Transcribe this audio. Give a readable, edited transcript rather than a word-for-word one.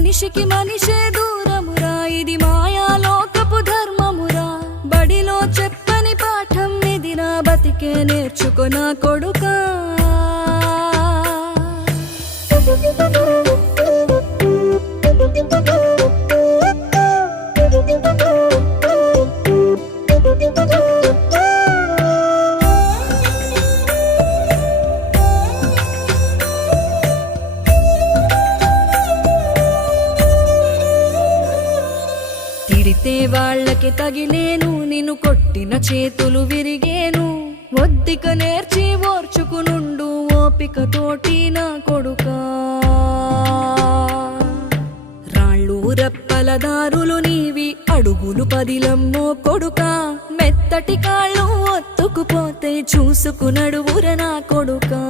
మనిషికి మనిషే దూరమురా, ఇది మాయాలోకపు ధర్మమురా. బడిలో చెప్పని పాఠం ఇది, నా బతికే నేర్చుకో నా కొడుకా. తిడితే వాళ్ళకి తగిలేను, నిన్ను కొట్టిన చేతులు విరిగేను. ఒద్దిక నేర్చి ఓర్చుకునుండు ఓపిక తోటి నా కొడుకా. రాళ్ళు రెప్పల దారులు నీవి, అడుగులు పదిలమ్మో కొడుకా. మెత్తటి కాళ్ళు ఒత్తుకుపోతే చూసుకునడువుర నా కొడుకా.